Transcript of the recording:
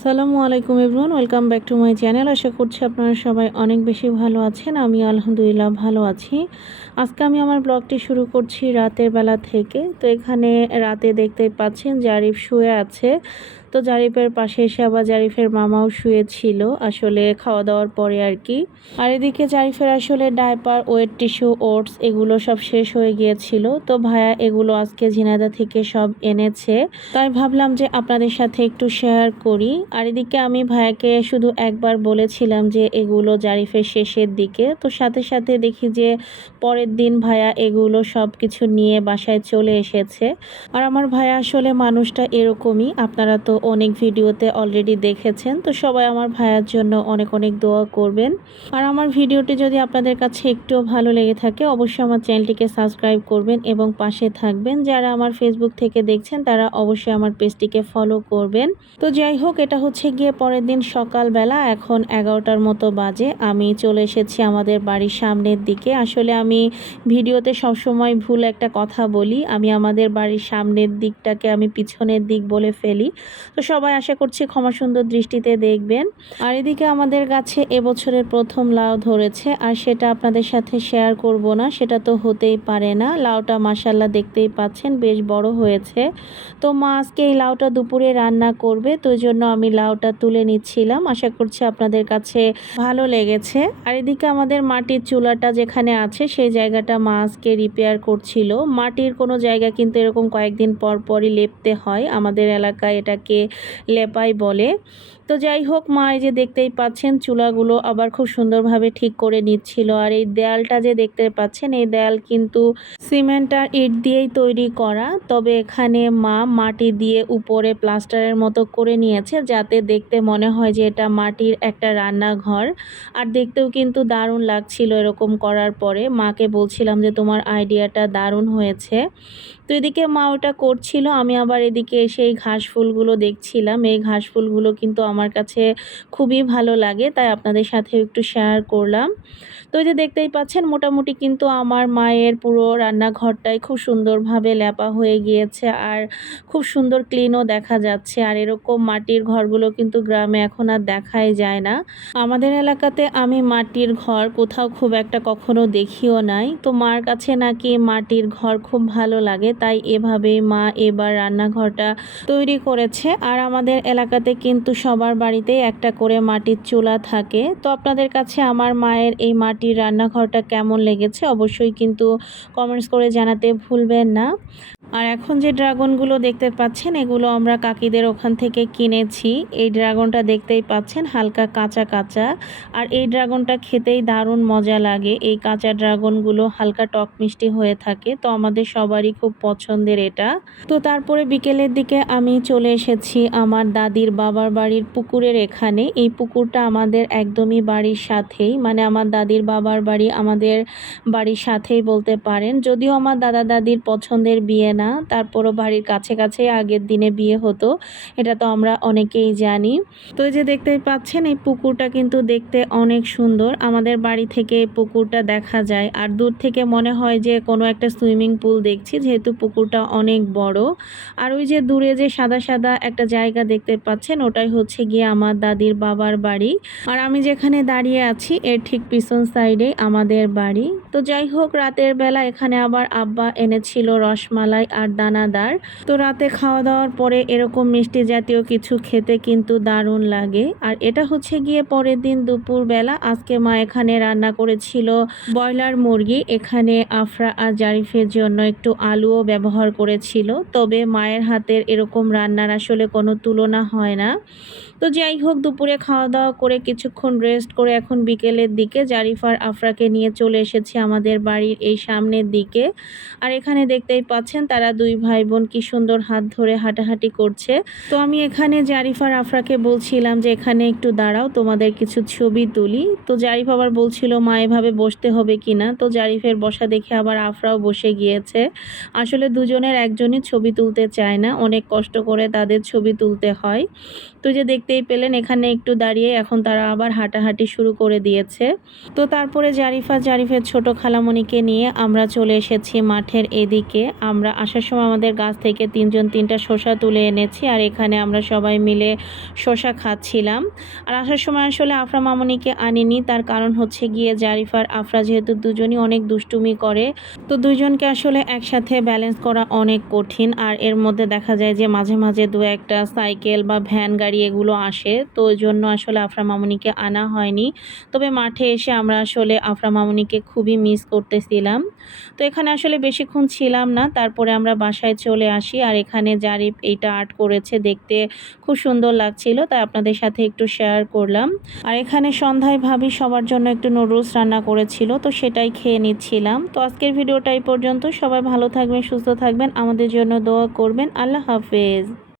সালামু আলাইকুম everyone welcome back to my channel. আশা করছি আপনারা সবাই অনেক বেশি ভালো আছেন। আমি আলহামদুলিল্লাহ ভালো আছি। আজকে আমি আমার ব্লগটি শুরু করছি রাতের বেলা থেকে। তো এখানে রাতে দেখতে পাচ্ছেন জারিফ শুয়ে আছে। তো জারিফের পাশে এসে আবার জারিফের মামাও শুয়েছিল আসলে খাওয়া দাওয়ার পরে আর কি। আর এদিকে জারিফের আসলে ডাইপার, ওয়েট টিস্যু, ওটস এগুলো সব শেষ হয়ে গিয়েছিল। তো ভাইয়া এগুলো আজকে ঝিনাদা থেকে সব এনেছে। তাই ভাবলাম যে আপনাদের সাথে একটু শেয়ার করি। আর এদিকে আমি ভাইয়াকে শুধু একবার বলেছিলাম যে এগুলো জারিফের শেষের দিকে। তো সাথে সাথে দেখি যে পরের দিন ভাইয়া এগুলো সব কিছু নিয়ে বাসায় চলে এসেছে। আর আমার ভাইয়া আসলে মানুষটা এরকমই। আপনারা তো অনেক ভিডিওতে অলরেডি দেখেছেন, তো সবাই আমার ভাইয়ার জন্য অনেক অনেক দোয়া করবেন। আর আমার ভিডিওটি যদি আপনাদের কাছে একটুও ভালো লেগে থাকে, অবশ্যই আমার চ্যানেলটিকে সাবস্ক্রাইব করবেন এবং পাশে থাকবেন। যারা আমার ফেসবুক থেকে দেখছেন, তারা অবশ্যই আমার পেজটিকে ফলো করবেন। তো যাই হোক, এটা হচ্ছে গিয়ে পরের দিন সকালবেলা, এখন এগারোটার মতো বাজে। আমি চলে এসেছি আমাদের বাড়ির সামনের দিকে। আসলে আমি ভিডিওতে সবসময় ভুল একটা কথা বলি। আমি আমাদের বাড়ির সামনের দিকটাকে আমি পিছনের দিক বলে ফেলি। তো সবাই আশা করছি ক্ষমা সুন্দর দৃষ্টিতে দেখবেন। আর এদিকে আমাদের গাছে এবছরের প্রথম লাউ ধরেছে, আর সেটা আপনাদের সাথে শেয়ার করব না, সেটা তো হতেই পারে না। লাউটা মাসাল্লাহ দেখতেই পাচ্ছেন, বেশ বড় হয়েছে। তো মা আজকে এই লাউটা দুপুরে রান্না করবে, তো জন্য আমি লাউটা তুলে নিচ্ছিলাম। আশা করছি আপনাদের কাছে ভালো লেগেছে। আর এদিকে আমাদের মাটির চুলাটা যেখানে আছে, সেই জায়গাটা মা আজকে রিপেয়ার করছিল। মাটির কোনো জায়গা কিন্তু এরকম কয়েকদিন পর পরই লেপতে হয়। আমাদের এলাকায় এটাকে লেপাই বলে। তো যাই হোক, মা এই যে দেখতেই পাচ্ছেন চুলাগুলো আবার খুব সুন্দরভাবে ঠিক করে নিচ্ছিল। আর এই দেয়ালটা যে দেখতে পাচ্ছেন, এই দেয়াল কিন্তু সিমেন্ট আর ইট দিয়েই তৈরি করা। তবে এখানে মা মাটি দিয়ে উপরে প্লাস্টারের মতো করে নিয়েছে, যাতে দেখতে মনে হয় যে এটা মাটির একটা রান্নাঘর। আর দেখতেও কিন্তু দারুণ লাগছিল এরকম করার পরে। মাকে বলছিলাম যে, তোমার আইডিয়াটা দারুণ হয়েছে। তো এদিকে মা ওটা করছিল, আমি আবার এদিকে এসে এই ঘাস ফুলগুলো দেখছিলাম। এই ঘাস ফুলগুলো কিন্তু আমার কাছে খুবই ভালো লাগে, তাই আপনাদের সাথে একটু শেয়ার করলাম। তো এই যে দেখতেই পাচ্ছেন, মোটামুটি কিন্তু আমার মায়ের পুরো রান্নাঘরটাই খুব সুন্দরভাবে ল্যাপা হয়ে গিয়েছে আর খুব সুন্দর ক্লিনও দেখা যাচ্ছে। আর এরকম মাটির ঘরগুলো কিন্তু গ্রামে এখন আর দেখাই যায় না। আমাদের এলাকাতে আমি মাটির ঘর কোথাও খুব একটা কখনো দেখিও নাই। তো মার কাছে নাকি মাটির ঘর খুব ভালো লাগে, তাই এভাবেই মা এবার রান্নাঘরটা তৈরি করেছে। আর আমাদের এলাকাতে কিন্তু সবার বাড়িতেই একটা করে মাটির চুলা থাকে। তো আপনাদের কাছে আমার মায়ের এই মাটির রান্নাঘরটা কেমন লেগেছে অবশ্যই কিন্তু কমেন্টস করে জানাতে ভুলবেন না। আর এখন যে ড্রাগনগুলো দেখতে পাচ্ছেন, এগুলো আমরা কাকিদের ওখান থেকে কিনেছি। এই ড্রাগনটা দেখতেই পাচ্ছেন, হালকা কাঁচা কাঁচা। আর এই ড্রাগনটা খেতেই দারুণ মজা লাগে। এই কাঁচা ড্রাগনগুলো হালকা টক মিষ্টি হয়ে থাকে, তো আমাদের সবারই খুব পছন্দের এটা। তো তারপরে বিকেলের দিকে আমি চলে এসেছি আমার দাদির বাবার বাড়ির পুকুরের এখানে। এই পুকুরটা আমাদের একদমই বাড়ির সাথেই মানে আমার দাদির বাবার বাড়ি আমাদের বাড়ির সাথেই বলতে পারেন। যদিও আমার দাদা দাদির পছন্দের বিয়ে না তারপরও বাড়ির কাছে কাছে আগের দিনে বিয়ে হতো, এটা তো আমরা অনেকেই জানি। তো এই যে দেখতেই পাচ্ছেন, এই পুকুরটা কিন্তু দেখতে অনেক সুন্দর। আমাদের বাড়ি থেকে পুকুরটা দেখা যায়। আর দূর থেকে মনে হয় যে কোনো একটা সুইমিং পুল দেখছি, যেহেতু পুকুরটা অনেক বড়। আর ওই যে দূরে যে সাদা সাদা একটা জায়গা দেখতে পাচ্ছেন, ওটাই হচ্ছে গিয়ে আমার দাদির বাবার বাড়ি। আর আমি যেখানে দাঁড়িয়ে আছি, এর ঠিক পিছন সাইডে আমাদের বাড়ি। তো যাই হোক, রাতের বেলা এখানে আবার আব্বা এনেছিল রসমালাই আর দানাদার। তো রাতে খাওয়া দাওয়ার পরে এরকম মিষ্টি জাতীয় কিছু খেতে কিন্তু দারুণ লাগে। আর এটা হচ্ছে গিয়ে পরের দিন দুপুর বেলা আজকে মা এখানে রান্না করেছিল ব্রয়লার মুরগি। এখানে আফরা আর জারিফের জন্য একটু আলুও ব্যবহার করেছিল। তবে মায়ের হাতের এরকম রান্নার আসলে কোনো তুলনা হয় না। তো যাই হোক, দুপুরে খাওয়া দাওয়া করে কিছুক্ষণ রেস্ট করে এখন বিকেলের দিকে জারিফার আফরাকে নিয়ে চলে এসেছি আমাদের বাড়ির এই সামনের দিকে। আর এখানে দেখতেই পাচ্ছেন তারা দুই ভাই বোন কি সুন্দর হাত ধরে হাঁটাহাঁটি করছে। তো আমি এখানে জারিফার আফরাকে বলছিলাম যে, এখানে একটু দাঁড়াও, তোমাদের কিছু ছবি তুলি। তো জারিফ আবার বলছিল, মা, এভাবে বসতে হবে কি না? তো জারিফের বসা দেখে আবার আফরাও বসে গিয়েছে। আসলে দুজনের একজনই ছবি তুলতে চায় না, অনেক কষ্ট করে তাদের ছবি তুলতে হয়। তো যে দেখতেই পেলেন, এখানে একটু দাঁড়িয়ে এখন তারা আবার হাঁটাহাঁটি শুরু করে দিয়েছে। তো তারপরে জারিফা, জারিফের ছোট খালামণিকে নিয়ে আমরা চলে এসেছি মাঠের এদিকে। আমরা আসার সময় আমাদের গাছ থেকে তিনজন, তিনটা শসা তুলে এনেছি আর এখানে আমরা সবাই মিলে শসা খাচ্ছিলাম। আর আসার সময় আসলে আফরা মামনিকে আনিনি, তার কারণ হচ্ছে গিয়ে জারিফার আফরা যেহেতু দুজনই অনেক দুষ্টুমি করে, তো দুজনকে আসলে একসাথে ব্যালেন্স করা অনেক কঠিন। আর এর মধ্যে দেখা যায় যে মাঝে মাঝে দু একটা সাইকেল বা ভ্যান গাড়ি এগুলো আসে। তো ওই জন্য আসলে আফরা মামনিকে আনা হয়নি। তবে মাঠে এসে আমরা আসলে আফরা মামনিকে খুবই মিস করতেছিলাম। তো এখানে আসলে বেশিক্ষণ ছিলাম না। তারপরে আমরা বাসায় চলে আসি আর এখানে জারিফ এইটা আর্ট করেছে দেখতে খুব সুন্দর লাগছিল। তাই আপনাদের সাথে একটু শেয়ার করলাম। আর এখানে সন্ধ্যায় ভাবি সবার জন্য একটু নুডলস রান্না করেছিল, তো সেটাই খেয়ে নিচ্ছিলাম। তো আজকের ভিডিওটা এই পর্যন্ত। সবাই ভালো থাকবেন, সুস্থ থাকবেন। আমাদের জন্য দোয়া করবেন। আল্লাহ হাফেজ।